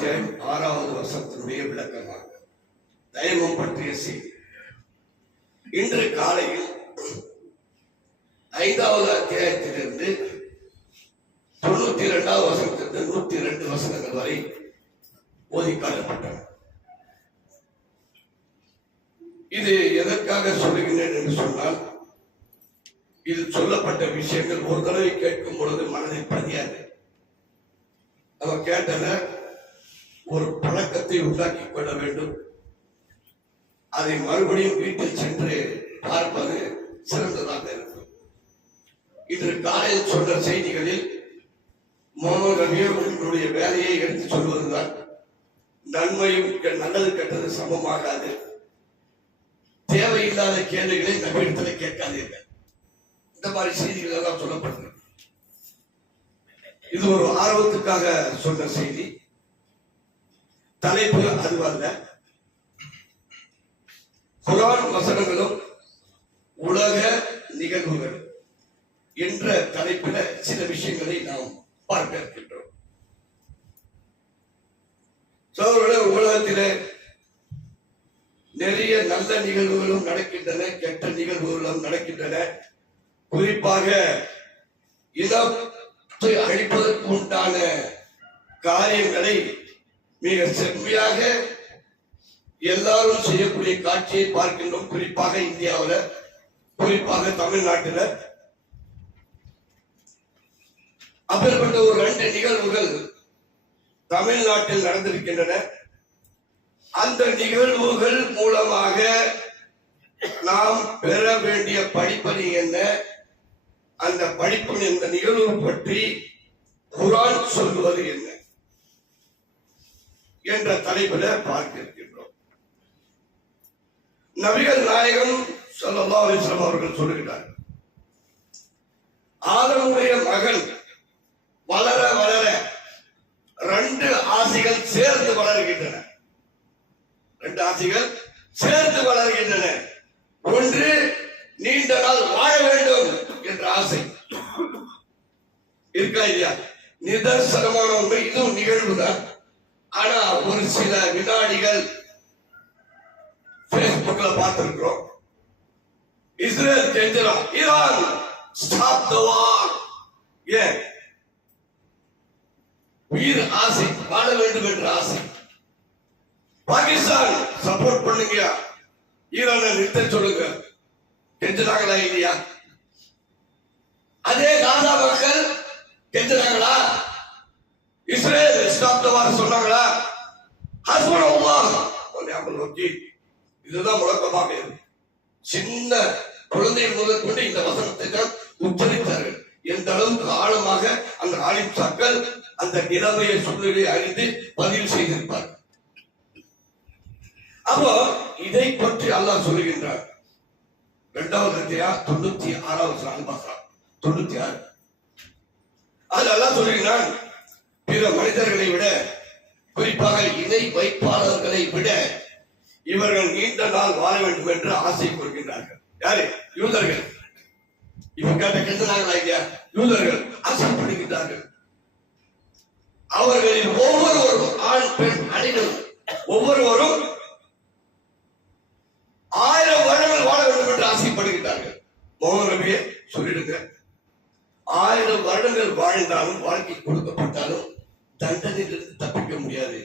6வது வசனத்தினுடைய விளக்கமாக தயமம் பற்றிய செய்தி. இன்று காலையில் 5வது அத்தியாயத்திலிருந்து 92வது வசனத்திலிருந்து 102 வசனங்கள் வரை ஓதி காட்டப்பட்டன. இது எதற்காக சொல்லுகிறேன் என்று சொன்னால், இது சொல்லப்பட்ட விஷயங்கள் ஒரு தடவை கேட்கும் பொழுது மனதில் பதியாது. நம்ம கேட்டன ஒரு பழக்கத்தை உண்டாக்கி கொள்ள வேண்டும். அதை மறுபடியும் வீட்டில் சென்று பார்ப்பது சிறந்ததாக இருக்கும். இன்று காலையில் சொன்ன செய்திகளில் முகமது நபியுடைய வேலையை எடுத்து சொல்வதுதான். நன்மையும் நல்லது கெட்டது சமமாகாது. தேவையில்லாத கேள்விகளை நபியிடத்தில் கேட்காதீர்கள். இந்த மாதிரி செய்திகள் எல்லாம் சொல்லப்பட்டது. இது ஒரு ஆர்வத்துக்காக சொன்ன செய்தி. தலைப்பு அதுவல்ல. குர்ஆன் வசனங்களும் உலக நிகழ்வுகள் என்ற தலைப்பில் சில விஷயங்களை நாம் பார்க்க இருக்கின்றோம். உலகத்திலே நிறைய நல்ல நிகழ்வுகளும் நடக்கின்றன, கெட்ட நிகழ்வுகளும் நடக்கின்றன. குறிப்பாக இனத்தை அழிப்பதற்கு உண்டான காரியங்களை மிக செம்மையாக எல்லாரும் செய்யக்கூடிய காட்சியை பார்க்கின்றோம். குறிப்பாக இந்தியாவில், குறிப்பாக தமிழ்நாட்டில் அப்பேற்பட்ட ஒரு 2 நிகழ்வுகள் தமிழ்நாட்டில் நடந்திருக்கின்றன. அந்த நிகழ்வுகள் மூலமாக நாம் பெற வேண்டிய படிப்பனை என்ன, அந்த படிப்பனை இந்த நிகழ்வு பற்றி குர்ஆன் சொல்வது என்ன என்ற தலைப்பில் பார்க்க இருக்கின்றோம். நபிகள் நாயகம் ஸல்லல்லாஹு அலைஹி வஸல்லம் அவர்கள் சொல்கிறார், ஆதமுடைய மகன் வளர வளர 2 ஆசைகள் சேர்ந்து வளர்கின்றன. 2 ஆசைகள் சேர்ந்து வளர்கின்றன. ஒன்று, நீண்ட நாள் வாழ வேண்டும் என்ற ஆசை இருக்கா இல்லையா? நிதர்சனமான உண்மை. இதுவும் நிகழ்வுதான். ஆனா ஒரு சில வினாடிகள் பேஸ்புக்ல பார்த்திருக்கிறோம். இஸ்ரேல் கெஞ்சலாம், ஈரான் ஸ்டாப் தி வார். ஏன்? உயிர் ஆசை, வாழ வேண்டும் என்ற ஆசை. பாகிஸ்தான் சப்போர்ட் பண்ணுங்க, ஈரானை நிறுத்த சொல்லுங்க. கெஞ்சினாங்களா இல்லையா? அதே காசா மக்கள் கெஞ்சினாங்களா? இஸ்ரேல் ஸ்டாப் தி வார் சொன்னாங்களா? ஹஸ்புனல்லாஹ் வ நிஅமல் வக்கீல். இதுதான் முழக்கமாக இருக்கு. சின்ன குழந்தைகள் முதல் கொண்டு இந்த வசனத்தை தான் உச்சரித்தார்கள். எந்த அளவுக்கு ஆழமாக அந்த ஆலிம் சாக்கள் அந்த நிலைமையை சூழ்நிலை அறிந்து பதிவு செய்திருப்பார். அப்போ இதை பற்றி அல்லாஹ் சொல்லுகின்றார். 2வது அத்தியாயம் 96வது அல்-பக்ரா 96. அது அல்லாஹ் சொல்லுகிறான், பிற மனிதர்களை விட, குறிப்பாக இணை வைப்பாளர்களை விட இவர்கள் நீண்ட நாள் வாழ வேண்டும் என்று ஆசை கொள்கின்றார்கள். யாரு? யூதர்கள். இப்ப கேட்ட கெட்டனாங்களா இல்லையா? யூதர்கள் ஆசைப்படுகின்றார்கள். அவர்களில் ஒவ்வொருவரும், ஆண் பெண் அனைவரும், ஒவ்வொருவரும் 1000 வருடங்கள் வாழ வேண்டும் என்று ஆசைப்படுகின்றார்கள். முகமது நபியே சொல்லிடுங்க, 1000 வருடங்கள் வாழ்ந்தாலும், வாழ்க்கை கொடுக்கப்பட்டாலும் தண்டனையிலிருந்து தப்பிக்க முடியாது.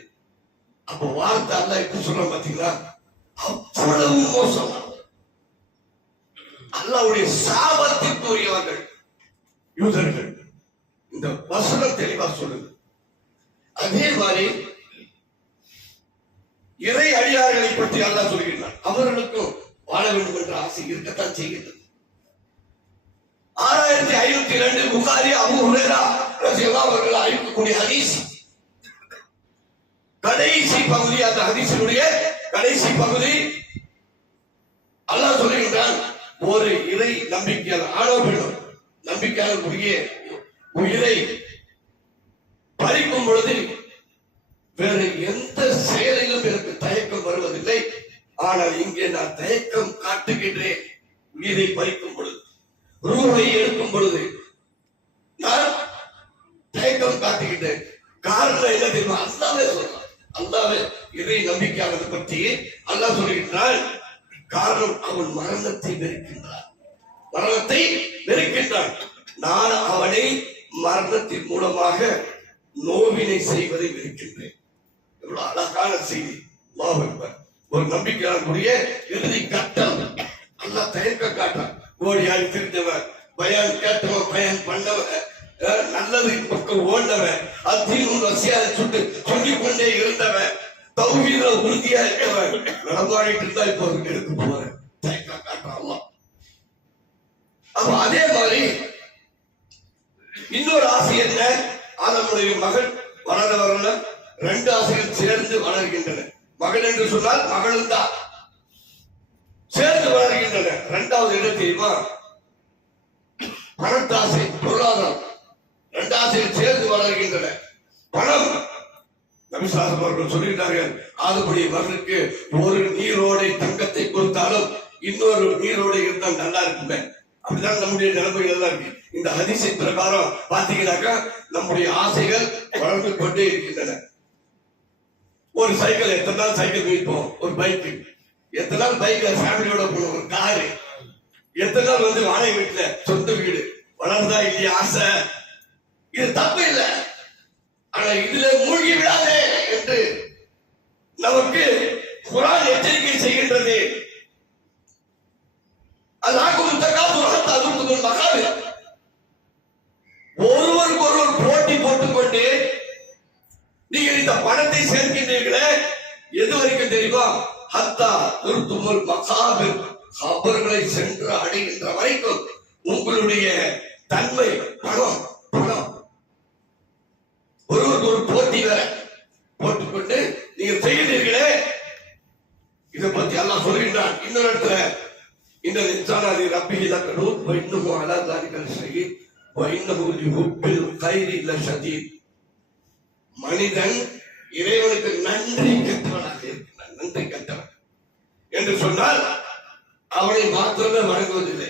அப்ப வார்த்தை அல்லாஹ் எப்படி சொல்ற பாத்தீங்களா? அவ்வளவு மோசம். அல்லாஹ்வுடைய சாபத்திற்குரியவர்கள் யூதர்கள். இந்த வசனம் தெளிவா சொல்லுது. அதே மாதிரி இறை அடியார்களை பற்றி அல்லாஹ் சொல்கிறார். அவர்களுக்கும் வாழ வேண்டும் என்ற ஆசை இருக்கத்தான் செய்கிறது. 6502 புகாரி அபூ ஹுரைரா ரலியல்லாஹு அவர்கள் அறிவிக்கக்கூடிய ஹதீஸ், கடைசி பகுதி, அந்த ஹதீஸினுடைய கடைசி பகுதி அல்லாஹ் சொல்லுகின்றான், ஒரு இறை நம்பிக்கையாளர், ஆணோ பெண்ணோ நம்பிக்கையாளர்களுடைய உயிரை பறிக்கும் பொழுது வேறு எந்த செயலிலும் எனக்கு தயக்கம் வருவதில்லை. ஆனால் இங்கே நான் தயக்கம் காட்டுகின்றேன். உயிரை பறிக்கும் பொழுது, ரூஹை எடுக்கும் பொழுது நான் தயக்கம் காட்டுகின்றேன். காரணம் என்ன தெரியுமா? அல்லாஹ்வே சொல்றான், அல்லாஹ்வை இறை நம்பிக்கையானதை பற்றி அல்லாஹ் சொல்கின்றான். காரணம், அவன் மரணத்தை வெறுக்கின்றான். மரணத்தை வெறுக்கின்றான். நான் அவனை மரணத்தின் மூலமாக நோவினை செய்வதை வெறுக்கின்றேன். எவ்வளவு அழகான செய்தி. அல்லாஹ் அக்பர். ஒரு நம்பிக்கையாளர்களுடைய இறுதி கட்டம் அல்லாஹ் தயக்க காட்டான். ஓடியாடி திருந்தவன், பயான் கேட்டவன், பயான் பண்ணவன், நல்லது பக்கம் ஓண்டவன், அத்தீன் வசியாரை சுட்டு சொல்லிக் கொண்டே இருந்தவன், தௌஹீதுல உறுதியா இருக்கவன் நடமாடிட்டு இருந்தா இப்போ எடுத்து போறேன். தயக்க காட்டான் அல்லாஹ். அப்ப அதே மாதிரி இன்னொரு ஆசை என்ன? ஆதமுடைய மகள் வளர வரல, ரெண்டு ஆசைகள் சேர்ந்து வளர்கின்றன. மகள் என்று சொன்னால் மகளும் தான் சேர்ந்து வளர்கின்றன. இரண்டாவது என்ன தெரியுமா? பணத்தாசை, பொருளாதாரம். ரெண்டு ஆசைகள் சேர்ந்து வளர்கின்றன. பணம். நபிசாசம் அவர்கள் சொல்லிட்டார்கள், ஆதமுடைய மகனுக்கு ஒரு நீரோடை தங்கத்தை கொடுத்தாலும் இன்னொரு நீரோடை இருந்தால் நல்லா இருக்குமே. அப்படிதான் நம்முடைய நிலைமைகள் எல்லாம் இருக்கு. இந்த ஹதீஸை பிரகாரம் பாத்தீங்கன்னாக்கா நம்முடைய ஆசைகள் வளர்ந்து கொண்டே இருக்கின்றன. ஒரு சைக்கிள் எத்தனை நாள் சைக்கிள் போயிருப்போம், ஒரு பைக்கு எத்தனை நாள் பைக்ல ஃபேமிலியோட போகணும், ஒரு காரு எத்தனை நாள் வாடகை வீட்டுல சொந்த வீடு. வளர்ந்தா இல்லையா ஆசை? இது தப்பு இல்லை, ஆனா இதுல மூழ்கி விடாதே என்று நமக்கு குர்ஆன் எச்சரிக்கை செய்கின்றது. ஒருவருக்கு ஒருவர் போட்டி போட்டுக்கொண்டு நீங்கள் இந்த பணத்தை சேர்க்கின்றீர்களே, எது வரைக்கும் தெரியுமா? ஹத்தா துர்துமுல் மகாபிர், கபர்களை சென்று அடைகின்ற வரைக்கும் உங்களுடைய தன்மை பணம். பணம் ஒருவருக்கு ஒரு போட்டி வேற போட்டுக்கொண்டு நீங்கள் செய்கிறீர்களே, இதை பத்தி அல்லாஹ் சொல்கின்றான் இன்னொரு இடத்துல. இந்த இன்சானாதி ரப்பிஹி லகனூத் வ இன்னஹு அலா ஸாலிக ஷஹீத் வ இன்னஹு லிஹுப்பில் கைரி லஷதீத். மனிதன் இறைவனுக்கு நன்றி கெட்டவனாக இருக்கிறான். நன்றி கெட்டவன் என்று சொன்னால் அவனை மாத்திரமே வணங்குவதில்லை,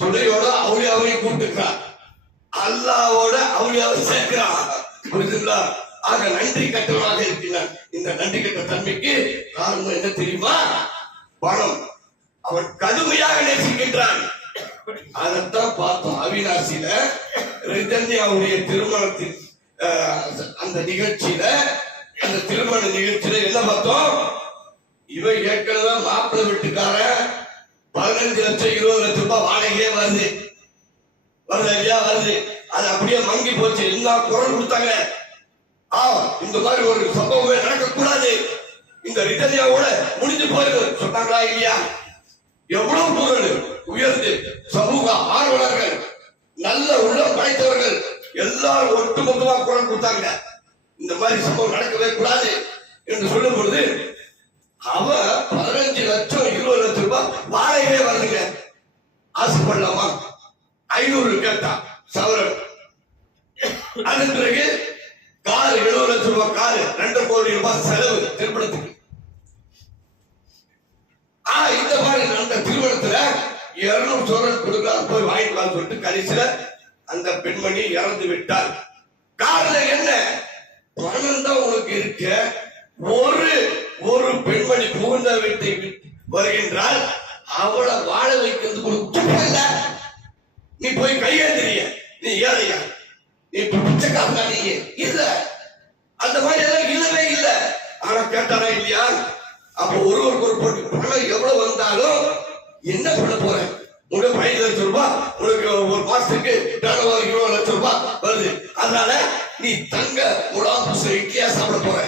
துணையோட அவுளியாவை கூட்டுக்கிறான், அல்லாஹ்வோட அவுளியாவை சேர்க்கிறான். புரியுதுங்களா? ஆக நன்றி கெட்டவனாக இருக்கிறான். இந்த நன்றி கெட்ட தன்மைக்கு காரணம் என்ன தெரியுமா? பணம். அவன் கடுமையாக நேசிக்கின்றான். அதைத்தான் பார்த்தோம் அவிநாசியில ரிதன்யாவுடைய திருமணத்தின் அந்த நிகழ்ச்சியில. அந்த திருமண நிகழ்ச்சியில என்ன பார்த்தோம்? இவன் ஏற்கனவே மாப்பிள்ளை வீட்டுக்காரன் 15 லட்சம் 20 லட்சம் ரூபாய் வாடகையே வருது, வருது. அது அப்படியே மங்கி போச்சு. எல்லாம் குரல் கொடுத்தாங்க, இந்த மாதிரி ஒரு சம்பவமே நடக்கக்கூடாது, இந்த ரிதன்யாவோட முடிஞ்சு போயிரு சொன்னாங்களா இல்லையா? எவ்வளவு புகழ் உயர்ந்து சமூக ஆர்வலர்கள், நல்ல உள்ளம் படைத்தவர்கள் எல்லாரும் ஒட்டுமொத்தமா குரல் கொடுத்தாங்க, இந்த மாதிரி சம்பவம் நடக்கவே கூடாது என்று சொல்லும் பொழுது அவ 15 லட்சம் 20 லட்சம் ரூபாய் வாடகையே வருதுங்க. ஆசைப்படலாமா? 500 கேட்டா சவரன். அதன் பிறகு கார் 70 லட்சம் ரூபாய் காரு, 2 கோடி ரூபாய் செலவு திருமணத்துக்கு. இந்த மாதிரி அந்த திருமணத்துல 200 சவரன் கொடுக்கலாம், போய் வாங்கிக்கலாம் சொல்லிட்டு கடைசியில அந்த பெண்மணி இறந்து விட்டார். காரணம் என்ன? பணம் தான் உங்களுக்கு இருக்க. ஒரு பெண்மணி புகுந்த வீட்டை வருகின்றால் அவளை வாழ வைக்கிறதுக்கு ஒரு துப்பம் இல்ல. நீ போய் கையேந்திரிய, நீ ஏழையா, நீ பிச்சைக்காரனா? நீ இல்ல, அந்த மாதிரி எல்லாம் இல்லவே இல்லை. ஆனா கேட்டாரா இல்லையா? அப்ப ஒருவருக்கு ஒரு போட்டி. பணம் எவ்வளவு வந்தாலும் என்ன பண்ண போற? உனக்கு 15 லட்சம் ரூபாய், உனக்கு ஒரு மாசத்துக்கு 20 லட்சம் ரூபாய் வருது, அதனால நீ தங்க முலாம் பூசை இட்லியா சாப்பிட போற.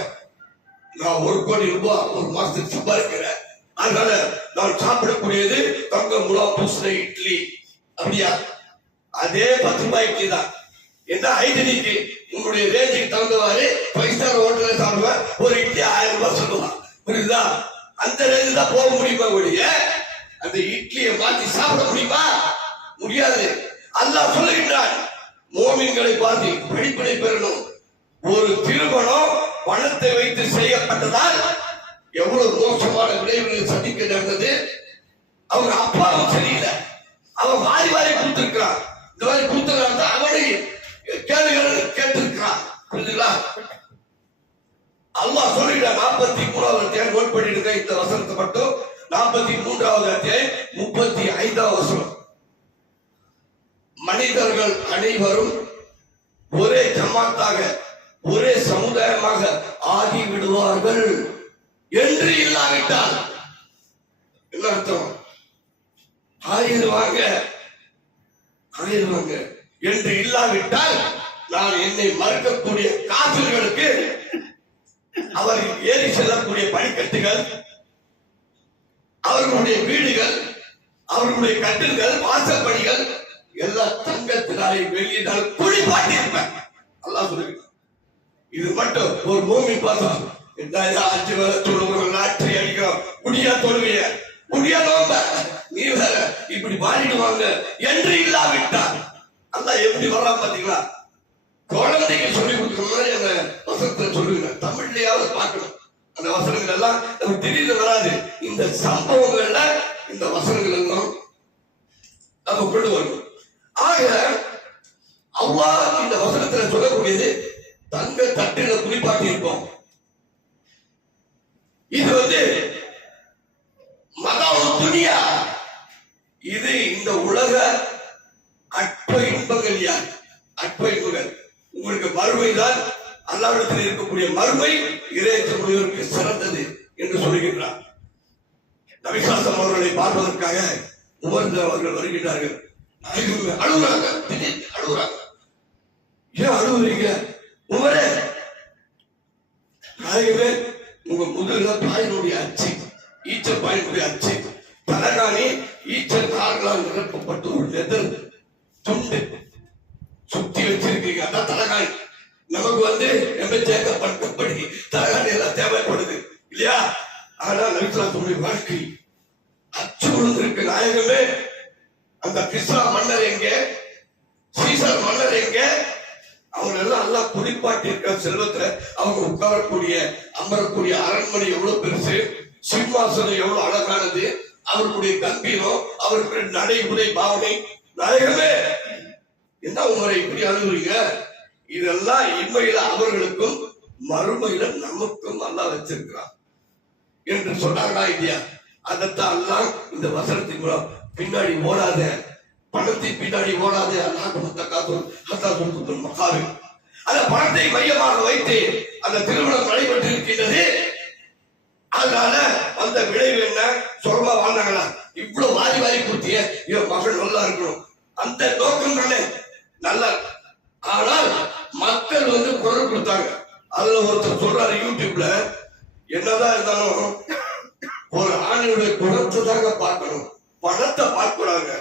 நான் 1 கோடி ரூபாய் ஒரு மாசத்துக்கு சம்பாதிக்கிறேன், அதனால நான் சாப்பிடக்கூடியது தங்க முலாம் பூசை இட்லி. அப்படியா? அதே 10 ரூபாய் இட்லி தான். என்ன ஐடென்டிட்டி உங்களுடைய ரேஞ்சுக்கு தகுந்தவாறு 5 ஸ்டார் ஹோட்டல்ல சாப்பிடுவேன், ஒரு இட்லி 1000 ரூபாய் சொல்லுவான். புரியுதா? அந்த ரேஞ்சு தான் போக முடியுமா? ஒழிய அந்த இட்லியை மாத்தி சாப்பிட முடியுமா? முடியாது. அல்லாஹ் சொல்லுகின்றான், மோமின்களை பார்த்து படிப்பினை பெறணும். ஒரு திருமணம் பணத்தை வைத்து செய்யப்பட்டதால் எவ்வளவு மோசமான விளைவுகளை சந்திக்க நேர்ந்தது. அவங்க அப்பாவும் சரியில்லை, அவன் வாரி வாரி கொடுத்திருக்கிறான். இந்த மாதிரி கொடுத்ததால் அவனை கேள்விகள் கேட்டிருக்கிறான். புரியுதுங்களா? அல்லாஹ் சொல்லிட 43வது அத்தியாயம் நோட் பண்ணிடுங்க. இந்த வசனத்தை மட்டும் 43வது அத்தியாயம் 35வது வசனம். மனிதர்கள் அனைவரும் ஒரே ஜமாத்தாக ஒரே சமுதாயமாக ஆகி விடுவார்கள் என்று இல்லாவிட்டால் என்ன அர்த்தம்? ஆயிடுவாங்க என்று இல்லாவிட்டால் நான் என்னை மறுக்கக்கூடிய காபிர்களுக்கு அவர்கள் ஏறி செல்லக்கூடிய படிக்கட்டுகள், அவர்களுடைய வீடுகள், அவர்களுடைய கட்டில்கள், வாசப்படிகள் எல்லாம் தங்கத்தினாலே வெளியினால் குளிப்பாட்டி இருப்பேன். அல்லாஹ் சொல்லுங்க. இது மட்டும் ஒரு பூமி பார்த்தோம். 5 வேலை தொழுகிறோம், லாட்டரி அடிக்கிறோம், முடியா தொழுவிய முடியா நோம்ப நீ வேற இப்படி மாறிடுவாங்க என்று இல்லாவிட்டால் அல்லாஹ் எப்படி வர்றான் பாத்தீங்களா? குழந்தைக்கு சொல்லிக் கொடுக்குற மாதிரி அந்த வசனத்தை சொல்லுங்க. தமிழ்லயாவது பார்க்கணும். அந்த வசனங்கள் எல்லாம் நமக்கு திடீர்னு வராது. இந்த சம்பவங்கள்ல இந்த வசனங்கள் எல்லாம் நம்ம கொண்டு வரணும். ஆக அல்லாஹ் இந்த வசனத்துல சொல்லக்கூடியது தங்க தட்டில குளிப்பாட்டி இருப்போம். இது மதம் துனியா. இது இந்த உலக அற்ப இன்பங்கள். யார் அற்ப இன்பங்கள்? உங்களுக்கு மறுமைதான் அல்லாஹ்விடத்தில் இருக்கக்கூடிய மறுமை இறைச்சமுடையோருக்கு சிறந்தது என்று சொல்லுகின்றார். நபிசாசம் அவர்களை பார்ப்பதற்காக உமர் அவர்கள் வருகின்றார்கள். அழுகுறாங்க, அழுகுறாங்க. ஏன் அழுகுறீங்க? உமரே, நாயகமே, உங்க முதுகுல பாயினுடைய அச்சு, ஈச்ச பாயினுடைய அச்சு, தலகாணி ஈச்சல் கார்களால் நிரப்பப்பட்டு ஒரு லெதர் துண்டு சுத்தி வச்சிருக்கீங்க. அதான் தலகாணி. நமக்கு எம்பெப்படி தலகாணி எல்லாம் தேவைப்படுது இல்லையா? ஆனா நபிசுல்லாஹுடைய வாழ்க்கை அச்சு விழுந்திருக்கு. நாயகமே, அந்த கிஸ்ரா மன்னர் எங்க, சீசர் மன்னர் எங்க? அவங்க எல்லாம் நல்லா குளிப்பாட்டி இருக்க செல்வத்துல அவங்க உட்காரக்கூடிய அமரக்கூடிய அரண்மனை எவ்வளவு பெருசு, சிம்மாசனம் எவ்வளவு அழகானது, அவர்களுடைய கம்பீரம், அவர்களுடைய நடைமுறை பாவனை. நாயகமே, என்ன உங்களை இப்படி அழுகுறீங்க? இதெல்லாம் இன்மையில அவர்களுக்கும் மறுமையில நமக்கும் அல்லாஹ் வச்சிருக்கிறான் என்று சொன்னாங்களா இல்லையா? அதைத்தான் அல்லாஹ் இந்த வசனத்தின் மூலம் பின்னாடி ஓடாத, பணத்தின் பின்னாடி ஓடாத, அந்த பணத்தை மையமாக வைத்து அந்த திருமணம் நடைபெற்று இருக்கின்றது. அதனால அந்த விளைவு என்ன? சொல்மா வாழ்ந்தாங்களா? இவ்வளவு வாரி வாரி கொடுத்திய இவன் மகள் நல்லா இருக்கணும், அந்த நோக்கம் தானே நல்லா. ஆனால் மக்கள் குரல் கொடுத்தாங்க. அதுல ஒருத்தர் சொல்றாரு யூடியூப்ல, என்னதான் இருந்தாலும் ஒரு ஆணையுடைய குணத்தை தாங்க பார்க்கணும், பணத்தை பார்க்கிறாங்க.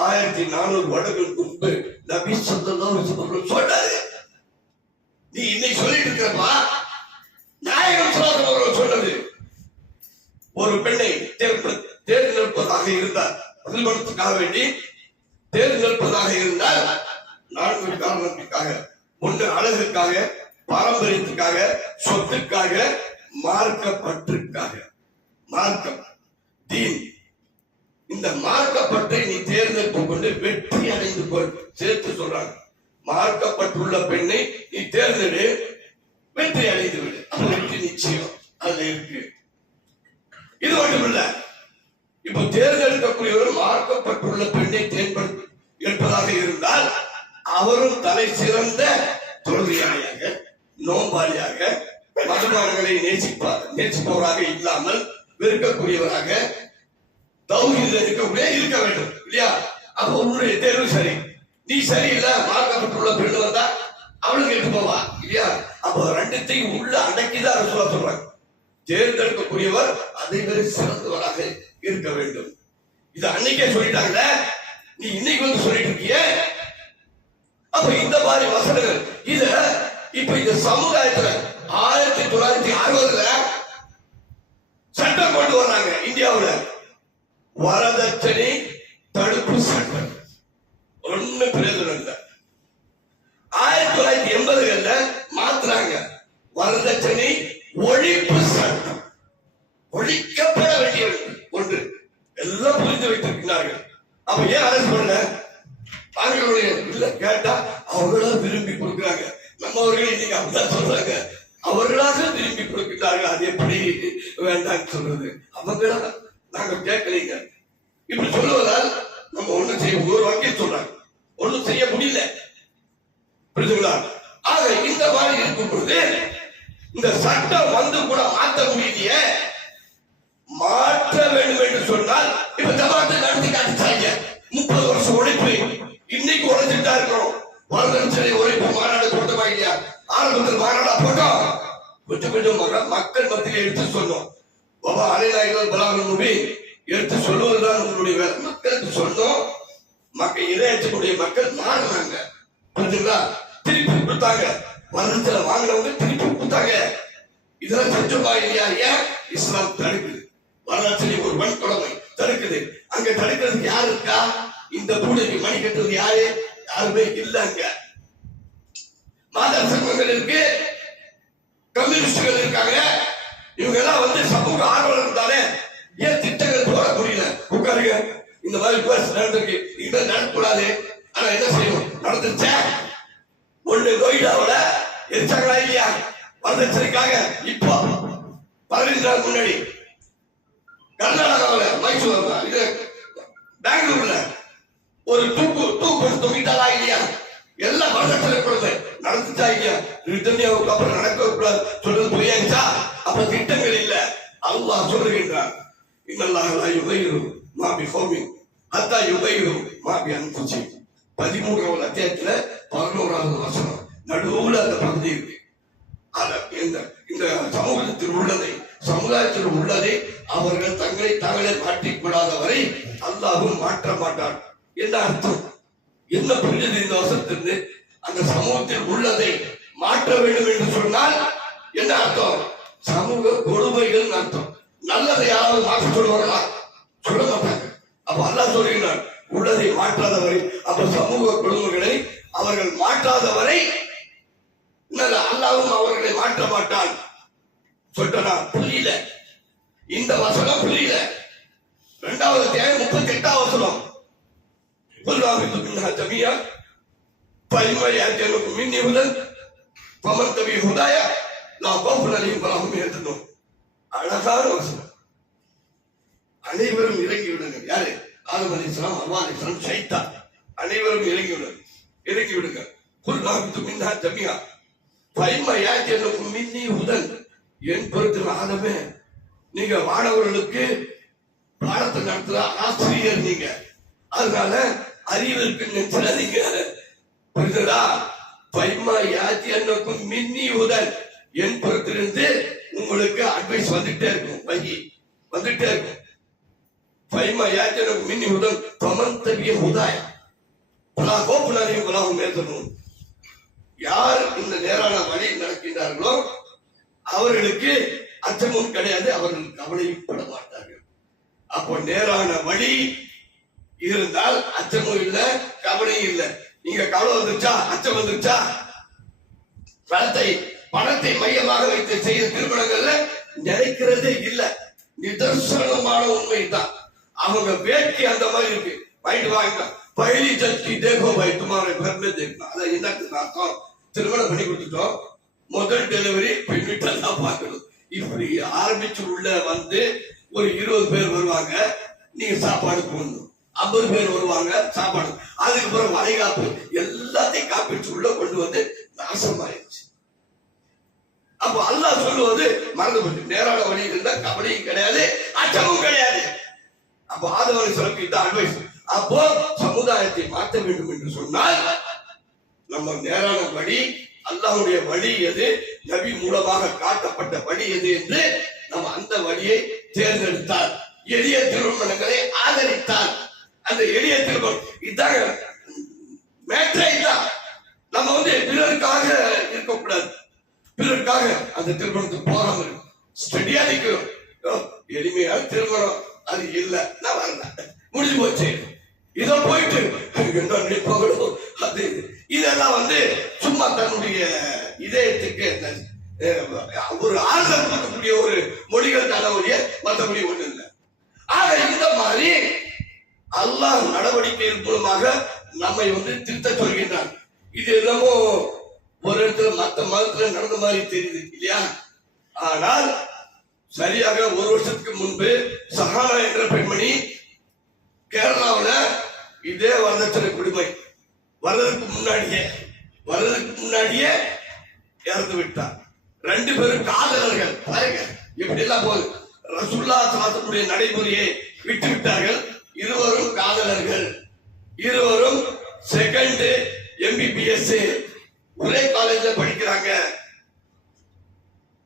1400 வருடங்களுக்கு முன்பு நபி ஸல்லல்லாஹு அலைஹி வஸல்லம் சொன்னாரு. நீ இன்னைக்கு சொல்லிட்டு இருக்கிறப்பா, நாயகம் ஸல்லல்லாஹு அலைஹி வஸல்லம் சொன்னது. ஒரு பெண்ணை தேர்ந்தெடுப்பதாக இருந்தால், திருமணத்துக்காக வேண்டி தேர்ந்தெடுப்பதாக இருந்தால் 4 காரணத்துக்காக. ஒன்று அழகுக்காக, பாரம்பரியத்துக்காக, சொத்துக்காக, மார்க்கப்பற்றுக்காக. மார்க்கம், தீன். இந்த மார்க்கப்பற்றை நீ தேர்ந்தெடுத்துக் கொண்டு வெற்றி அடைந்து கொள் சேர்த்து சொல்றாங்க. மார்க்கப்பட்டுள்ள பெண்ணை நீ தேர்ந்தெடு, வெற்றி அடைந்து விடு. வெற்றி நிச்சயம் அதுல இருக்கு. இது மட்டுமில்ல, இப்ப தேர்ந்தெடுக்கக்கூடியவர் மார்க்கப்பட்டுள்ள பெண்ணை தேர்ந்தெடுப்பதாக இருந்தால் அவரும் தலை சிறந்த தொழுகையாளியாக, நோம்பாளியாக, மதுபானங்களை நேசிப்பவராக இல்லாமல் வெறுக்கக்கூடியவராக, தௌஹீதுல இருக்க வேண்டும் இல்லையா? அப்ப உன்னுடைய தேர்வு சரி. நீ சரியில்லை, மார்க்கப்பட்டுள்ள பெண்ணு வந்தா அவளுக்கு எடுத்து போவா இல்லையா? அப்ப ரெண்டுத்தையும் உள்ள அடக்கிதான் ரசூலுல்லாஹ் சொல்றாங்க. தேர்ந்தெடுக்கக்கூடியவர் அதை விட சிறந்தவராக இருக்க வேண்டும். இது அன்னைக்கே சொல்லிட்டாங்க, நீ இன்னைக்கு சொல்லிட்டு இருக்கிய. அப்ப இந்த மாதிரி வசனங்கள் இத இப்ப இந்த சமுதாயத்துல 1960ல சட்டம் கொண்டு வர்றாங்க இந்தியாவுல. வரதட்சணை தடுப்பு சட்டம் ஒண்ணு பிரயோஜனம் இல்லை. 1980கள்ல மாத்துறாங்க. வரதட்சணை ஒழிப்பு சட்டம் ஒழிக்கப்பட வேண்டிய ஒன்று. எல்லாம் புரிந்து வைத்திருக்கிறார்கள். அப்ப ஏன் அரசு பண்ண? அவர்களுடைய இல்ல கேட்டா அவர்களா விரும்பி கொடுக்கிறாங்க. நம்மவர்கள் இன்னைக்கு அப்படிதான் சொல்றாங்க. அவர்களாக சொல்லி கொடுக்கிறார்கள், அது எப்படி வேண்டாம்னு சொல்றது? அவங்க நாங்க கேட்கலீங்க. இப்படி சொல்லுவதால் நம்ம ஒண்ணும் செய்ய, ஒரு வாக்கியம் சொல்றாங்க, ஒண்ணும் செய்ய முடியல. புரியுதுங்களா? ஆக இந்த மாதிரி இருக்கும் பொழுது இந்த சட்டம் வந்து கூட மாற்ற முடியலையே. மாற்ற வேண்டும் என்று சொன்னால் இப்ப ஜமாத்தை நடத்தி காட்டிச்சாங்க. 30 வருஷம் உழைப்பு இன்னைக்கு உழைச்சிட்டா இருக்கிறோம். வரதட்சணை உழைப்பு மாநாடு கூட்டமா இல்லையா? ஆரம்பத்தில் மாநாடா போட்டோம், கொஞ்சம் கொஞ்சமாக மக்கள் மத்தியில் எடுத்து சொன்னோம். பாபா அலைநாயகர் பலாவன் நபி எடுத்து சொல்லுவதுதான் உங்களுடைய வேலை. மக்களுக்கு சொன்னோம், மக்கள் இறையச்சக்கூடிய மக்கள் மாறினாங்க. புரிஞ்சுங்களா? திருப்பி கொடுத்தாங்க, வரதட்சணை வாங்கினவங்க திருப்பி கொடுத்தாங்க. இதெல்லாம் செஞ்சோமா இல்லையா? ஏன் இஸ்லாம் தடுக்குது? வரதட்சணை ஒரு வன்கொடுமை தடுக்குது. அங்க தடுக்கிறதுக்கு யாரு இருக்கா? இந்த பூனைக்கு மணி கட்டுறது யாரு? யாருமே இல்லங்க. மாதா சங்கங்கள் இருக்கு, கம்யூனிஸ்டுகள் இருக்காங்க. இவங்க எல்லாம் வந்து சமூக ஆர்வலர் இருந்தாலே ஏன் திட்டங்கள் போட முடியல? உட்காருங்க, இந்த மாதிரி பேச நடந்திருக்கு, இதை நடக்கூடாது. ஆனா என்ன செய்யணும்? நடந்துச்சா? ஒண்ணு நோய்டாவோட எரிச்சாங்களா இல்லையா வரதட்சணைக்காக? இப்போ 15 நாள் முன்னாடி கர்நாடகாவில் மைசூர் இது பெங்களூர்ல ஒரு தூக்கு தொங்கிட்டாளா இல்லையா? எல்லாம் வரதட்சணை கொடுத்து நடந்துச்சா இல்லையா? ரிட்டர்னியாவுக்கு அப்புறம் நடக்க கூடாது சொல்றது புரியாச்சா? அப்ப திட்டங்கள் இல்ல. அல்லாஹ் சொல்லுகின்றார், இன்னல்லாஹ் லா யுகையிரு மா பிகௌமின் ஹத்தா யுகையிரு மா பிஅன்ஃபுசிஹிம். 13வது அத்தியாயத்துல 11வது வசனம் நடுவுல அந்த பகுதி இருக்கு. இந்த சமூகத்தில் உள்ளதை, சமுதாயத்தில் உள்ளதை அவர்கள் தங்களை தாங்களே மாற்றிக்கொள்ளாத வரை அல்லாஹ்வும் மாற்ற மாட்டார். என்ன அர்த்தம்? என்ன புரியுது இந்த வசனத்திலிருந்து? அந்த சமூகத்தில் உள்ளதை மாற்ற வேண்டும் என்று சொன்னால் என்ன அர்த்தம்? சமூக கொடுமைகள் அர்த்தம். நல்லதை யாராவது மாற்ற சொல்லுவார்களா? சொல்ல மாட்டாங்க. அப்ப அல்லாஹ் சொல்கிறார், உள்ளதை மாற்றாதவரை, அப்ப சமூக கொடுமைகளை அவர்கள் மாற்றாதவரை அல்லாஹ்வும் அவர்களை மாற்ற மாட்டான். சொல்றா புரியல? இந்த வசனம் புரியல. 2வது அத்தியாயம் 38வது வசனம், குல்வாஹிது மின்ஹா ஜமியா ஃபைமா யாஜலுக்கும் மின்னி ஹுதன் ஃபமன் தபி ஹுதாயா லா கௌஃபுன் அலைஹிம் வலா ஹும் யஹ்சனூன். அழகான வசனம். அனைவரும் இறங்கி விடுங்க. யாரு? ஆதம் அலைஹிஸ்ஸலாம், ஹவ்வா அலைஹிஸ்ஸலாம், ஷைத்தான், அனைவரும் இறங்கி விடுங்க. குல்வாஹிது மின்ஹா ஜமியா ஃபைமா யாஜலுக்கும் மின்னி ஹுதன். என் பொறுத்து ஆதமே, நீங்க மாணவர்களுக்கு பாடத்தை நடத்துற ஆசிரியர் நீங்க, அதனால அறிவிற்கு நிற்கிறாதீங்க. புரியுதா? பைமா யாத்தி அன்னுக்கும் மின்னி உதன், என் புறத்திலிருந்து உங்களுக்கு அட்வைஸ் வந்துட்டே இருக்கும், வங்கி வந்துட்டே இருக்கும். பைமா யாத்தி அன்னுக்கும் மின்னி உதன் பமந்தபிய உதாயா பலா கோப்புனாரையும் பலாவும் மேற்கணும். யார் இந்த நேரான வழி நடக்கின்றார்களோ அவர்களுக்கு அச்சமும் கிடையாது, அவர்கள் கவலையும் பட மாட்டார்கள். அப்போ நேரான வழி இருந்தால் அச்சமும் இல்லை, கவலையும் இல்லை. நீங்க கவலை வந்துச்சா, அச்சம் வந்துச்சா? பணத்தை மையமாக வைத்து செய்த திருமணங்கள்ல நினைக்கிறதே இல்லை. நிதர்சனமான உண்மைதான். அவங்க வேட்கை அந்த மாதிரி இருக்கு. வாங்கிட்டு வாங்க பயிலி ஜட்கி தேகோ பாய் துமாரை பெருமை தேக்கணும். அதை என்னத்துக்கு அர்த்தம்? திருமணம் பண்ணி கொடுத்துட்டோம், முதல் டெலிவரி பெண் வீட்டில் தான் பார்க்கணும். இப்படி ஆரம்பிச்சு உள்ள வந்து ஒரு 20 பேர் வருவாங்க, நீங்க சாப்பாடு போடணும். 50 பேர் வருவாங்க, சாப்பாடு. அதுக்கப்புறம் வளைகாப்பு எல்லாத்தையும் காப்பிட்டு உள்ள கொண்டு வந்து நாசமாயிருச்சு. அப்போ அல்லாஹ் சொல்லுவது மறந்து போச்சு. நேரான வழி இருந்தா கவலையும் கிடையாது, அச்சமும் கிடையாது. அப்போ ஆதவனை சொல்லிட்டு அட்வைஸ். அப்போ சமுதாயத்தை மாற்ற வேண்டும் என்று சொன்னால் நம்ம நேரான வழி, அல்லாஹ்வுடைய வழி எது, நபி மூலமாக காட்டப்பட்ட வழி எது என்று நம்ம அந்த வழியை தேர்ந்தெடுத்தார். எளிய திருமணங்களை ஆதரித்தார். அந்த எளிய திருமணம் இதாங்க மேட்ரே இதான். நம்ம வந்து பிறருக்காக இருக்கக்கூடாது, பிறருக்காக அந்த திருமணத்துக்கு போகாம ஸ்டடியா நிற்கும். எளிமையான திருமணம் அது இல்லை, நான் வரல, முடிஞ்சு போச்சு. இதோ போயிட்டு என்ன நினைப்பாங்களோ அது இதெல்லாம் வந்து சும்மா தன்னுடைய இதயத்துக்கு ஒரு ஆறுதல் கொடுக்கக்கூடிய ஒரு மொழிகள் தலைவலிய, மற்றபடி ஒண்ணு இல்லை. ஆக இந்த மாதிரி அல்லாஹ் நடவடிக்கையின் மூலமாக நம்மை வந்து திருத்த சொல்கின்றான். இது என்னமோ ஒரு இடத்துல மற்ற மதத்துல நடந்த மாதிரி தெரியுது இல்லையா? ஆனால் சரியாக ஒரு வருஷத்துக்கு முன்பு சஹானா என்ற பெண்மணி கேரளாவில் இதே வரதட்சணை கொடுமை வர்றதுக்கு முன்னாடியே இறந்து விட்டார். 2 பேரும் காதலர்கள். பாருங்க எப்படி எல்லாம் போகுது. ரசூலுல்லாஹ் ஸல்லல்லாஹு நடைமுறையை விட்டு விட்டார்கள். இருவரும் காதலர்கள், இருவரும் செகண்ட் MBBS ஒரே காலேஜ்ல படிக்கிறாங்க.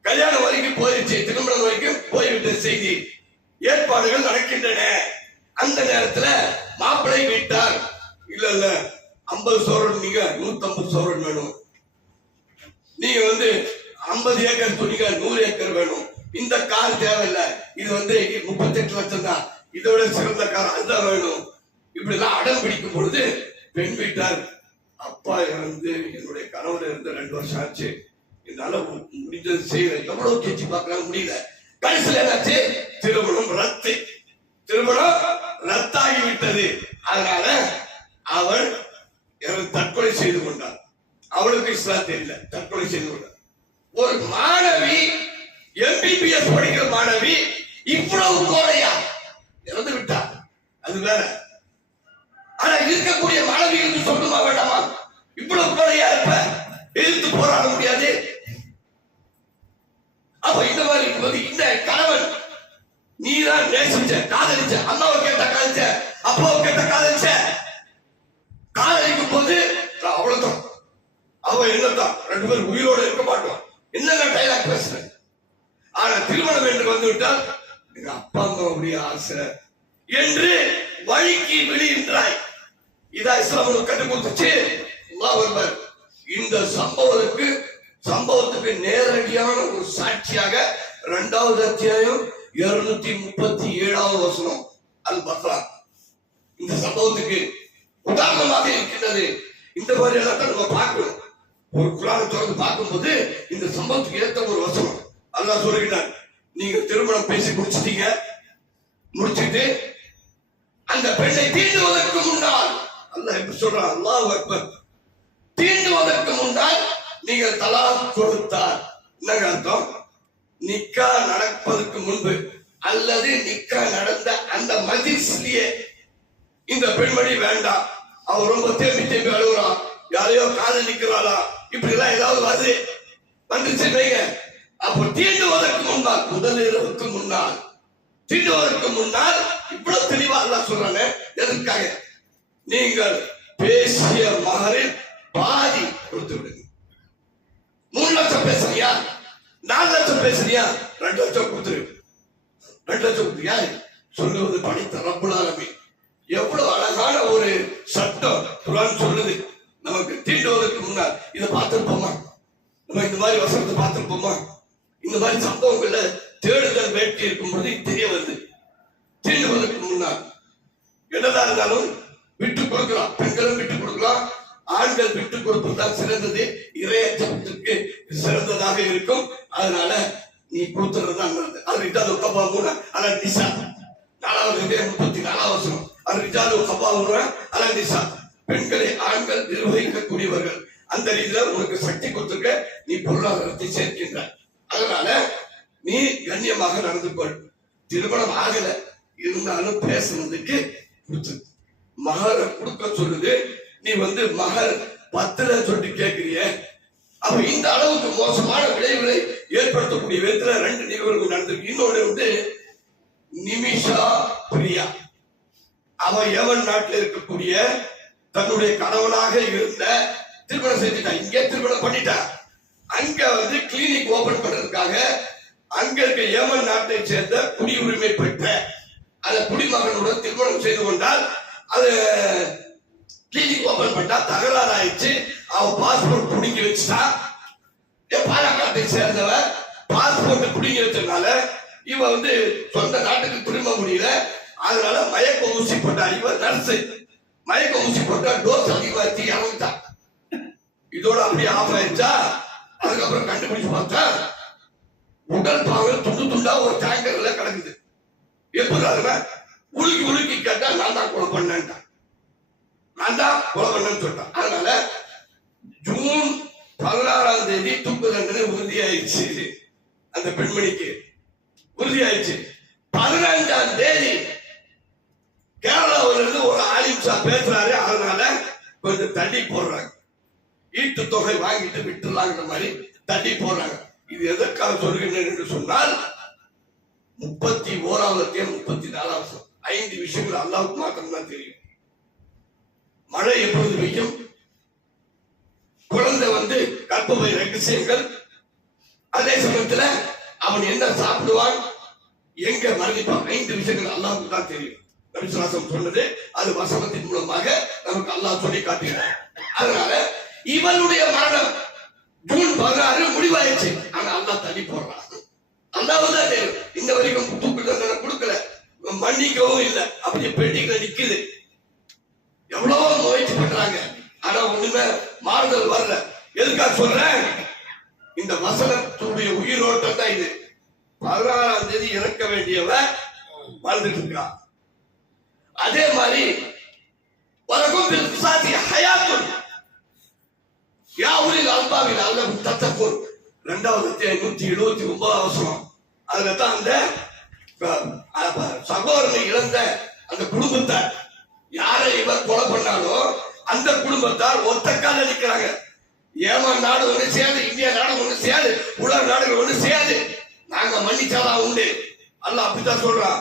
கல்யாணம் வரைக்கும் போயிடுச்சு, திருமணம் வரைக்கும் போய்விட்ட செய்தி. ஏற்பாடுகள் நடக்கின்றன. அந்த நேரத்துல மாப்பிள்ளை வீட்டார் இல்ல 50 சவரன், நீங்க 150 சவரன் வேணும், நீங்க 50 ஏக்கர் சொன்னீங்க, 100 ஏக்கர் வேணும், இந்த கார் தேவையில்லை, இது 38 லட்சம் தான், இதோட சிறந்த கார் அதுதான் வேணும், இப்படி எல்லாம் அடம் பிடிக்கும் பொழுது பெண் வீட்டார், அப்பா இறந்து என்னுடைய கணவர் இருந்து 2 வருஷம் ஆச்சு, என்னால முடிஞ்சது செய்யல, எவ்வளவு கேச்சு பார்க்கலாம் முடியல. கடைசியில் என்னாச்சு, திருமணம் ரத்தாகி விட்டது. அதனால அவள் தற்கொலை செய்து கொண்டார். அவளுக்கு இஸ்லாம் தெரியல, தற்கொலை செய்து கொண்டார். ஒரு மாணவி, MBBS படிக்கிற மாணவி இவ்வளவு கோழையா இறந்து விட்டார், அது வேற. ஆனா இருக்கக்கூடிய மாணவிகளுக்கு சொல்லுமா வேண்டாமா, இவ்வளவு கோழையா இருப்ப, எதிர்த்து போராட முடியாது. அப்ப இந்த மாதிரி இருக்கும்போது இந்த கணவன் நீதான் நேசிச்ச, காதலிச்ச, அம்மாவை கேட்ட காதலிச்ச, அப்பாவை கேட்ட காதலிச்ச, காதலிக்கும் போது அவ்வளவுதான், அவ என்னதான் 2 பேரும் உயிரோடு இருக்க மாட்டோம், என்னென்ன டைலாக் பேசுறேன். ஆனா திருமணம் என்று வந்துவிட்டால் எங்க அப்பா அம்மாவுடைய ஆசை என்று வழிக்கு வெளியின்றாய். இதா இஸ்லாம் கற்றுக் கொடுத்துச்சு. இந்த சம்பவத்துக்கு நேரடியான ஒரு சாட்சியாக 2வது அத்தியாயம் 237வது வசனம் அல்-பக்ரா இந்த சம்பவத்துக்கு உதாரணமாக இருக்கின்றது. இந்த மாதிரி எல்லாம் நம்ம பார்க்கணும். ஒரு குர்ஆனை திறந்து பார்க்கும்போது இந்த சம்பவத்துக்கு ஏற்ற ஒரு வசனம் அல்லாஹ் சொல்கிறார். நீங்க திருமணம் பேசி முடிச்சிட்டு அந்த பெண்ணை தீண்டுவதற்கு முன்னால், அல்லாஹ் எப்படி சொல்றான், அல்லாஹ் அக்பர், தீண்டுவதற்கு முன்னால் நீங்கள் தலாக் கொடுத்தார். என்னங்க அர்த்தம்? நிக்கா நடப்பதற்கு முன்பு அல்லது நிக்கா நடந்த அந்த மஜ்லிஸ்லயே இந்த பெண்மணி வேண்டாம், அவ ரொம்ப தேம்பி அழுகுறா, யாரையோ காதல் நிக்கிறாளா, இப்படி எல்லாம் ஏதாவது வந்துச்சு வைங்க. அப்போ தீண்டுவதற்கு முன்னால், முதல் இரவுக்கு முன்னால், தீண்டுவதற்கு முன்னால் இவ்வளவு தெளிவா அல்லாஹ் சொல்றானே, எதற்காக? நீங்கள் பேசிய மகரில் பாதி கொடுத்து விடுங்க. 3 லட்சம் பேசுறியா, 4 லட்சம் பேசுறியா, 2 லட்சம் கொடுத்துரு. 2 லட்சம் கொடுத்தியா சொல்லுவது படைத்த ரப்புல் ஆலமீன். எவ்வளவு அழகான ஒரு சட்டம் குர்ஆன் சொல்லுது. நமக்கு தீண்டுவதற்கு முன்னால் இதை பார்த்திருப்போமா? நம்ம இந்த மாதிரி வசனத்தை பார்த்திருப்போமா? இந்த மாதிரி சம்பவங்கள்ல தேடுதல் வேட்கை இருக்கும் பொழுது தெரிய வருது. தீண்டுவதற்கு முன்னால் என்னதான் இருந்தாலும் விட்டு கொடுக்கலாம், பெண்களும் விட்டு கொடுக்கலாம், ஆண்கள் விட்டு கொடுப்பதுதான் சிறந்தது, இறையச்சத்திற்கு சிறந்ததாக இருக்கும். அதனால நீ கொடுத்துறதுதான் நல்லது. அது ரிஜாலு கபாவுன அல நிசா, 4வது 34வது வசனம். அது ரிஜாலு கபாவுன அல நிசா, பெண்களை ஆண்கள் நிர்வகிக்கக்கூடியவர்கள். அந்த ரீதியில உனக்கு சக்தி கொடுத்துருக்க, நீ பொருளாதாரத்தை சேர்க்கின்ற. அதனால நீ கண்ணியமாக நடந்து கொள். திருமணம் ஆகல இருந்தாலும் பேசுனதுக்கு கொடுத்து மகர கொடுக்க சொல்லுது. நீ மகர் 10 சொல்லி கேட்கிறிய. அப்ப இந்த அளவுக்கு மோசமான விளைவுகளை ஏற்படுத்தக்கூடிய விதத்துல 2 நிகழ்வுகள் நடந்திருக்கு. இன்னொன்று நிமிஷா பிரியா, அவ யமன் நாட்டில் இருக்கக்கூடிய தன்னுடைய கணவனாக இருந்த திருமணம் செஞ்சுட்டா, இங்கே திருமணம் பண்ணிட்டா. அங்க கிளினிக் ஓபன் பண்றதுக்காக அங்க இருக்க யமன் நாட்டை சேர்ந்த குடியுரிமை பெற்ற அந்த குடிமகனுடன் திருமணம் செய்து கொண்டால் அது கிளினிக் ஓபன் பண்ணா தகராறு ஆயிடுச்சு. அவ பாஸ்போர்ட் புடுங்கி வச்சுட்டா. பாலக்காட்டை சேர்ந்தவ பாஸ்போர்ட் புடுங்கி வச்சதுனால இவ சொந்த நாட்டுக்கு திரும்ப முடியல. அதனால மயக்க ஊசி போட்டா. இவ நர்ஸ், மயக்க ஊசி போட்டா டோஸ் அதிகமாச்சு, இறந்துட்டான். இதோட அப்படியே ஆஃப் ஆயிடுச்சா. அதுக்கப்புறம் கண்டுபிடிச்சு பார்த்தா உடல் பாவம் துண்டு துண்டா ஒரு டேங்கர்ல கிடக்குது. எப்படி உலுக்கி கேட்டா நான் தான் கொலை பண்ணேன், நான் தான் கொலை பண்ணேன்னு சொல்லிட்டான். அதனால ஜூன் 16ஆம் தேதி தூக்கு தண்டனை உறுதியாயிடுச்சு. அந்த பெண்மணிக்கு உறுதியாயிடுச்சு. 15ஆம் தேதி கேரளாவில இருந்து ஒரு ஆலிம்சா பேசுறாரு, அதனால கொஞ்சம் தள்ளி போடுறாங்க. ஈட்டு தொகை வாங்கிட்டு விட்டுலாங்கிற மாதிரி தள்ளி போடுறாங்க. இது எதற்காக சொல்கிறேன் என்று சொன்னால் 31வது 34வது 5 விஷயங்கள் அல்லாஹ்வுக்கு மாத்திரம் தான் தெரியும். மழை எப்பொழுது பெய்யும், குழந்தை கர்ப்பப்பை ரகசியங்கள், அதே சமயத்துல அவன் என்ன சாப்பிடுவான், எங்க மரணிப்பான், 5 விஷயங்கள் அல்லாஹ்வுக்கு தான் தெரியும். நபி ஸல்லல்லாஹு அலைஹி வஸல்லம் சொன்னது அது வசனத்தின் மூலமாக நமக்கு அல்லாஹ் சொல்லி காட்டுகிறார். அதனால இவனுடைய மரணம் ஜூன் 16 முடிவாயிடுச்சு. ஆனா அல்லாஹ் தள்ளி போடுறான். அல்லாஹ்வுக்கு தான் தெரியும். இந்த வரைக்கும் தூக்கு தண்டனை கொடுக்கல, மன்னிக்கவும் இல்லை, அப்படியே பெட்டிகளை நிக்குது. எவ்வளவோ முயற்சி பண்றாங்க, ஆனா ஒண்ணுமே மாறுதல் வரல. எதுக்காக சொல்றேன், இந்த வசனத்துடைய உயிரோட்டம் தான் இது. 16ஆம் தேதி இறக்க வேண்டியவ வாழ்ந்துட்டு இருக்கா. அதே மாதிரி வலக்கும் பில் கிஸாஸி ஹயாத்துன் யா உலில் அல்பாபி லஅல்லகும் தத்தகூன் 2வது அத்தியாயம் 179வது வசனம். அதுல தான் அந்த சகோதரனை இழந்த அந்த குடும்பத்தார், யாரை இவர் கொலை பண்ணாலோ அந்த குடும்பத்தார் ஒத்த கால நிக்கிறாங்க. ஏமன் நாடு ஒண்ணு சேது, இந்தியா நாடு ஒண்ணு சேது, உலக நாடுகள் ஒண்ணு சேது, நாங்க மன்னிச்சாதான் உண்டு. அல்லாஹ் அப்படித்தான் சொல்றான்.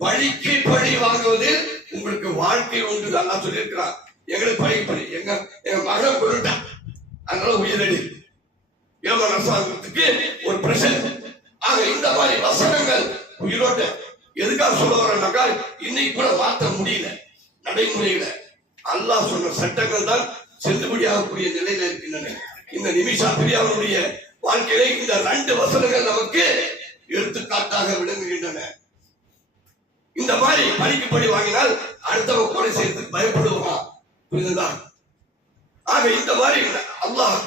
பழிக்கு பழி வாங்குவதில் உங்களுக்கு வாழ்க்கை உண்டு அல்லாஹ் சொல்லியிருக்கிறான். எங்களுக்கு பழி எங்க மகனை கொண்டுட்டான், அதனால உயிரடி ஏமன் அரசாங்கத்துக்கு ஒரு பிரஷர். ஆக இந்த மாதிரி வசனங்கள் உயிரோட்ட எதுக்காக சொல்ல வரேன்னாக்கா, இன்னைக்கு கூட மாற்ற முடியல, நடைமுறையில அல்லாஹ் சொன்ன சட்டங்கள் தான் செல்லுபடியாகக்கூடிய நிலையில இருக்கின்றன. இந்த நிமிஷா பிரியாவுடைய வாழ்க்கையிலே இந்த 2 வசனங்கள் நமக்கு எடுத்துக்காட்டாக விளங்குகின்றன. இந்த மாதிரி பழிக்கு பழி வாங்கினால் அடுத்தவங்க கொலை செய்யறதுக்கு பயப்படுவான், புரியுதா? ஆக இந்த மாதிரி அல்லாஹ்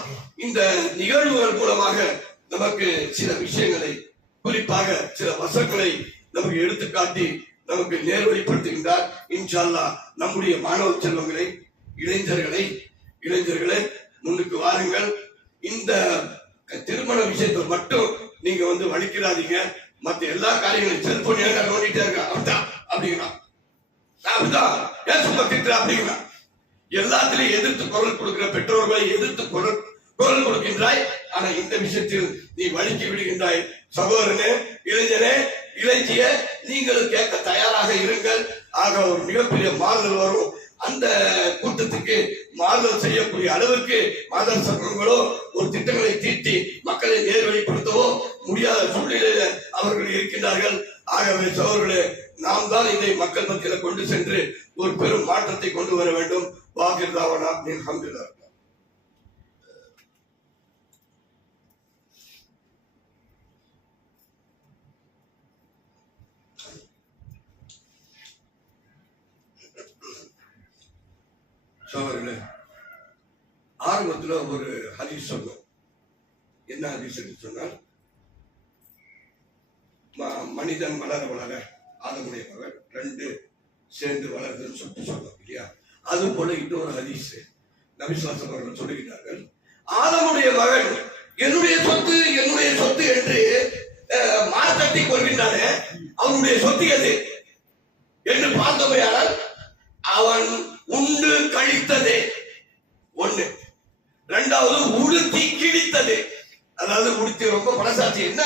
இந்த நிகழ்வுகள் மூலமாக நமக்கு சில விஷயங்களை, குறிப்பாக சில வசனங்களை நமக்கு எடுத்துக்காட்டி நமக்கு நேர்வழிப்படுத்துகின்றார். இன்ஷா அல்லாஹ் நம்முடைய மாணவ செல்வங்களை, இளைஞர்களை முன்னுக்கு வாருங்கள். இந்த திருமண விஷயத்தை மட்டும் நீங்க வலிக்கிறாதீங்க. மத்த எல்லா காரியங்களையும் செல்போன் ஏங்க நோண்டிட்டே இருக்க அப்படிதான் அப்படிங்கிறான், அப்படிதான் ஏன் சும்மா திட்டுற அப்படிங்கிறா. எல்லாத்திலையும் எதிர்த்து குரல் கொடுக்கிற பெற்றோர்களை எதிர்த்து குரல் கொடுக்கின்றாய். ஆனா இந்த விஷயத்தில் நீ வலிக்கி விடுகின்றாய். சகோதரனே, இளைஞனே, இளைஞிய, நீங்கள் கேட்க தயாராக இருங்கள். ஆக ஒரு மிகப்பெரிய மாறுதல் வரும். அந்த கூட்டத்துக்கு மாறுதல் செய்யக்கூடிய அளவுக்கு மாதர் சங்கங்களோ ஒரு திட்டங்களை தீட்டி மக்களை நேர்வழிப்படுத்தவோ முடியாத சூழ்நிலையில அவர்கள் இருக்கின்றார்கள். ஆகவே சகோதரர்களே, நாம் தான் இதை மக்கள் மத்தியில கொண்டு சென்று ஒரு பெரும் மாற்றத்தை கொண்டு வர வேண்டும். வாகிர்தாவனா அல்ஹம்துலில்லாஹ். சகோதரர்களே, ஆரம்பத்தில் ஒரு ஹதீஸ் சொன்னோம். என்ன ஹதீஸ் என்று சொன்னால், மனிதன் வளர வளர ஆதமுடைய மகன் 2 சேர்ந்து வளருதுன்னு சொன்னோம் இல்லையா? அது போல இன்னொரு ஹதீஸ் நபி ஸல்லல்லாஹு அலைஹி வஸல்லம் சொல்லுகிறார்கள், ஆதமுடைய மகன் என்னுடைய சொத்து என்று மார்த்தட்டி கொள்கின்றானே, அவனுடைய சொத்து எது என்று பார்த்தமையானால் அவன் உண்டு கழித்ததே ஒண்ணு, 2வது உடுத்தி கிழித்தது. அதாவது உடுத்தி ரொம்ப பழசாச்சு, என்ன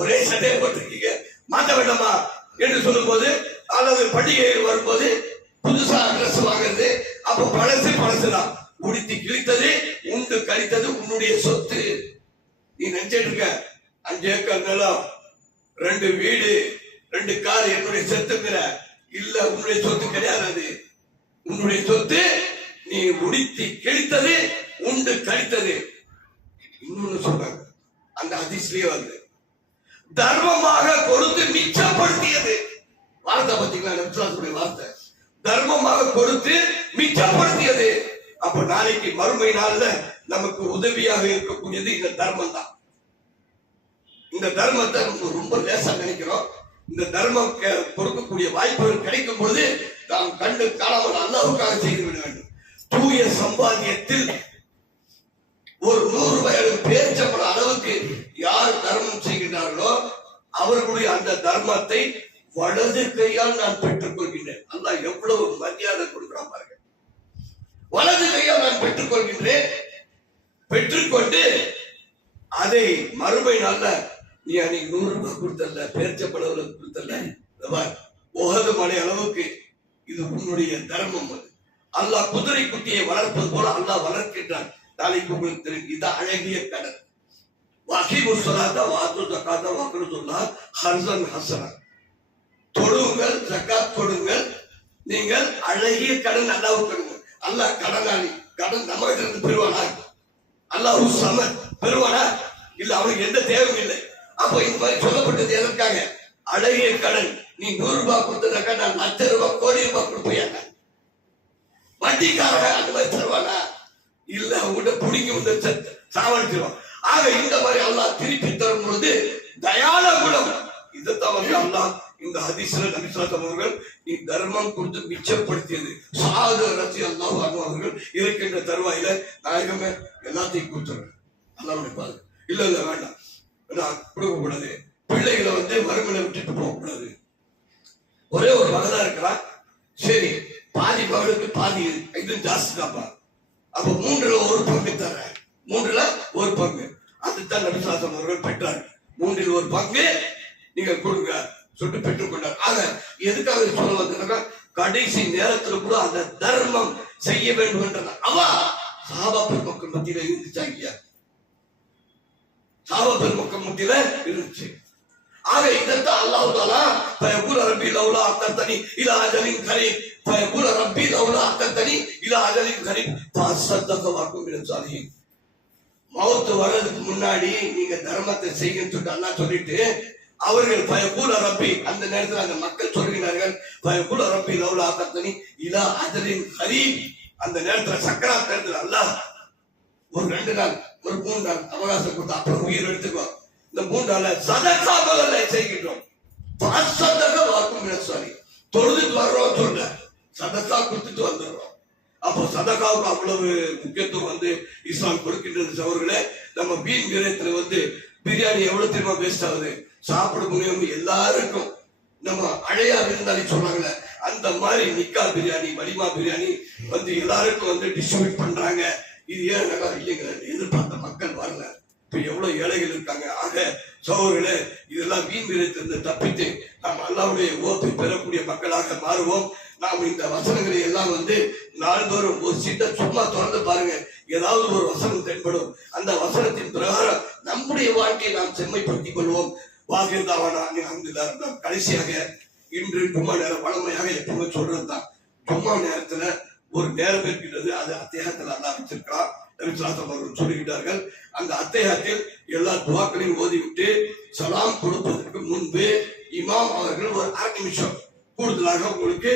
ஒரே சட்டையை போட்டிருக்கீங்க, மாற்ற வேண்டாமா என்று சொல்லும் போது, அல்லது பண்டிகையில் வரும்போது புதுசா ட்ரெஸ் வாங்குறது, அப்ப பழசுதான். உடுத்தி கிழித்தது, உண்டு கழித்தது உன்னுடைய சொத்து. நீ நினைச்சிட்டு இருக்க 5 ஏக்கர் நிலம், 2 வீடு, 2 கார் என்னுடைய சொத்துங்கிற. இல்ல, உன்னுடைய சொத்து கிடையாது. அது உன்னுடைய சொத்து. நீ உடுத்தி கிழித்தது, உண்டு கழித்தது. இன்னொன்னு சொல்றாங்க அந்த ஹதீஸ்லயே தர்மமாக கொடுத்து மிச்சப்படுத்தியது. வார்த்தை பார்த்தீங்களா, நபிசுல்லாஹுடைய வார்த்தை, தர்மமாக கொடுத்து மிச்சப்படுத்தியது. அப்ப நாளைக்கு மறுமை நாள்ல நமக்கு உதவியாக இருக்கக்கூடியது இந்த தர்மம் தான். இந்த தர்மத்தை ரொம்ப லேசா நினைக்கிறோம். இந்த தர்மம் கொடுக்கக்கூடிய வாய்ப்புகள் கிடைக்கும் பொழுது நாம் கண்டு காணாமல் அல்லாஹ்வுக்காக செய்து விட வேண்டும். தூய சம்பாதியத்தில் ஒரு 100 ரூபாய் பேரிச்சம்பழம் அளவுக்கு யார் தர்மம் செய்கின்றார்களோ அவர்களுடைய அந்த தர்மத்தை வலது கையால் நான் பெற்றுக் கொள்கின்றேன். அல்லாஹ் எவ்வளவு மரியாதை கொடுக்கிறான் பாருங்க. வலது கையால் நான் பெற்றுக் கொள்கின்றேன். பெற்றுக்கொண்டு அதை மறுமை நாள்ல நீ அன்னைக்கு 100 ரூபாய் கொடுத்தல, பேரிச்சம்பழம் கொடுத்தல, உஹது மலை அளவுக்கு இது உன்னுடைய தர்மம். அது அல்லாஹ் குதிரை குட்டியை வளர்ப்பது போல அல்லாஹ் வளர்க்கின்றான். நாளைக்கு உங்களுக்கு தெரியும், இது அழகிய கடன். தொழுங்கள், ஜகாத் கொடுங்கள், நீங்கள் அழகிய கடன் அல்லாஹ் கொடுங்க. அல்லாஹ் கடனாளி, கடன் நம்ம கிட்ட இருந்து பெறுவானா? அல்லாஹ் சமத் பெறுவானா? இல்ல, அவனுக்கு எந்த தேவையும் இல்லை. அப்போ இந்த மாதிரி சொல்லப்பட்டது எதற்காக? அழகிய கடன். நீ 100 ரூபாய் கொடுத்ததாக்கா நான் 1,00,000 ரூபாய், கோடி ரூபாய் கொடுப்பேன். வட்டிக்காரங்க அந்த மாதிரி தருவானா? இல்ல, அவங்ககிட்ட பிடிங்கி வந்து சாவடிச்சிருவான். ஆக இந்த மாதிரி அல்லாஹ் திருப்பி தரும் பொழுது தயால குணம். இதைத்தான் வந்து அல்லாஹ் இந்த ஹதீஸ்ல நபி ஸல்லல்லாஹு அலைஹி அவர்கள் நீ தர்மம் கொடுத்து மிச்சப்படுத்தியது. சாது ரலியல்லாஹு அன்ஹு அவர்கள் இருக்கின்ற தருவாயில நாயகமே எல்லாத்தையும் கொடுத்துருங்க, அல்லாஹ் நினைப்பாரு. இல்ல இல்ல வேண்டாம், கொடுக்க கூடாது. பிள்ளைகளை வந்து வறுமையில விட்டுட்டு போக கூடாது. ஒரே ஒரு மகனா இருக்கிறான், சரி பாதி மகளுக்கு பாதி இது ஜாஸ்தி தான்ப்பா, அப்ப 3ல் 1 பங்கு தர, 3ல் 1 பங்கு. அதுதான் நபி ஸல்லல்லாஹு அலைஹி அவர்கள் பெற்றார். 3ல் 1 பங்கு நீங்க கொடுங்க சொல்லிட்டு பெற்றுக் கொண்டார். ஆக எதுக்காக சொல்ல வந்தா, கடைசி நேரத்துல கூட அந்த தர்மம் செய்ய வேண்டும் என்ற அவா சஹாபா பெருமக்கள் மத்தியில இருந்துச்சா இல்லையா? சஹாபா பெருமக்கள் மத்தியில இருந்துச்சு. ஆக இதைத்தான் அல்லாஹ் தஆலா ஃபயகுல் ரப்பி லௌலா அத்தனி இலா அஜலின் கரீம், ஃபயகுல் ரப்பி லௌலா அத்தனி இலா அஜலின் கரீம் ஃபஸத்தக வகும் மினஸ் சாலிஹீன். மௌத் வரதுக்கு முன்னாடி நீங்க தர்மத்தை செய்யுன்னு சொல்லிட்டு அல்லாஹ் சொல்லிட்டு அவர்கள் ஃபயகுல் ரப்பி, அந்த நேரத்தில் அந்த மக்கள் சொல்கிறார்கள் ஃபயகுல் ரப்பி லௌலா அத்தனி இலா அஜலின் கரீம். அந்த நேரத்தில் சக்கராத் நேரத்தில் அல்லாஹ் ஒரு 2 நாள் ஒரு 3 நாள் அவகாசம் கொடுத்தா அப்புறம் உயிர் எடுத்துக்கோ. இந்த 3 நாள்ல சதகா முதல்ல செய்கின்றோம். சதகா வாக்கும் சாரி தொழுதுட்டு வர்றோம் சொல்ல, சதகா கொடுத்துட்டு வந்துடுறோம். அப்போ சதகாவுக்கு அவ்வளவு முக்கியத்துவம் வந்து இஸ்லாம் கொடுக்கின்றது. சவர்களே, நம்ம வீண் விரயத்துல வந்து பிரியாணி எவ்வளவு தெரியுமா வேஸ்ட் ஆகுது? சாப்பிட முடியும் எல்லாருக்கும். நம்ம அழையா விருந்தாளி சொன்னாங்கல்ல, அந்த மாதிரி நிக்கா பிரியாணி, வலிமா பிரியாணி வந்து எல்லாருக்கும் வந்து டிஸ்ட்ரிபியூட் பண்றாங்க. இது ஏன் இல்லைங்க, எதிர்பார்த்த மக்கள் வரல. இப்ப எவ்வளவு ஏழைகள் இருக்காங்க. ஆக சகோதரர்களே, இதெல்லாம் வீண் விரயத்திலிருந்து தப்பித்து நாம் அல்லாஹ்வுடைய ஓப்பை பெறக்கூடிய மக்களாக மாறுவோம். நாம் இந்த வசனங்களை எல்லாம் வந்து நாள்தோறும் ஒரு சீட்டை சும்மா திறந்து பாருங்க, ஏதாவது ஒரு வசனம் தென்படும். அந்த வசனத்தின் பிரகாரம் நம்முடைய வாழ்க்கையை நாம் செம்மைப்படுத்திக் கொள்வோம். வாகிர்தாவானா அல்ஹம்துலில்லாஹ். கடைசியாக இன்று ஜும்மா நேரம் வளமையாக எப்பவுமே சொல்றதுதான், ஜும்மா நேரத்துல ஒரு நேரம் இருக்கின்றது. அது அத்தியாயத்தில் அல்லாஹ் வச்சிருக்கிறார். நபி ஸல்லல்லாஹு அலைஹி அவர்கள் சொல்லுகிறார்கள், அந்த அத்தியாயத்தில் எல்லா துஆக்களையும் ஓதிவிட்டு சலாம் கொடுப்பதற்கு முன்பு இமாம் அவர்கள் ஒரு 1/2 நிமிஷம் கூடுதலாக உங்களுக்கு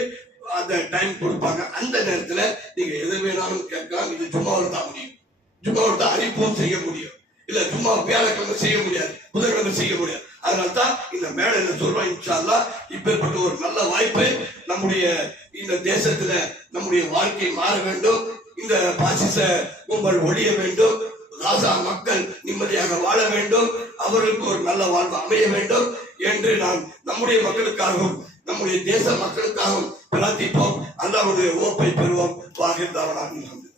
அந்த டைம் கொடுப்பாங்க. அந்த நேரத்துல நீங்க எது வேணாலும் கேட்கலாம். இது ஜும்மாவில் தான் முடியும், ஜும்மாவில் தான் அறிவிப்பும் செய்ய முடியும். இல்ல ஜும்மா வியாழக்கிழமை செய்ய முடியாது, புதன்கிழமை செய்ய முடியாது. அதனால்தான் இந்த மேடையில சொல்றோம், இன்ஷா அல்லாஹ் இப்பேற்பட்ட ஒரு நல்ல வாய்ப்பு நம்முடைய இந்த தேசத்துல நம்முடைய வாழ்க்கை மாற வேண்டும். இந்த பாசிச கும்பல் ஒழிய வேண்டும். காசா மக்கள் நிம்மதியாக வாழ வேண்டும். அவர்களுக்கு ஒரு நல்ல வாழ்வு அமைய வேண்டும் என்று நாம் நம்முடைய மக்களுக்காகவும் நம்முடைய தேச மக்களுக்காகவும் பிரார்த்திப்போம். அல்லாஹ்வுடைய ஓப்பை பெறுவோம். வாகிர்தாவானா அல்ஹம்துலில்லாஹ்.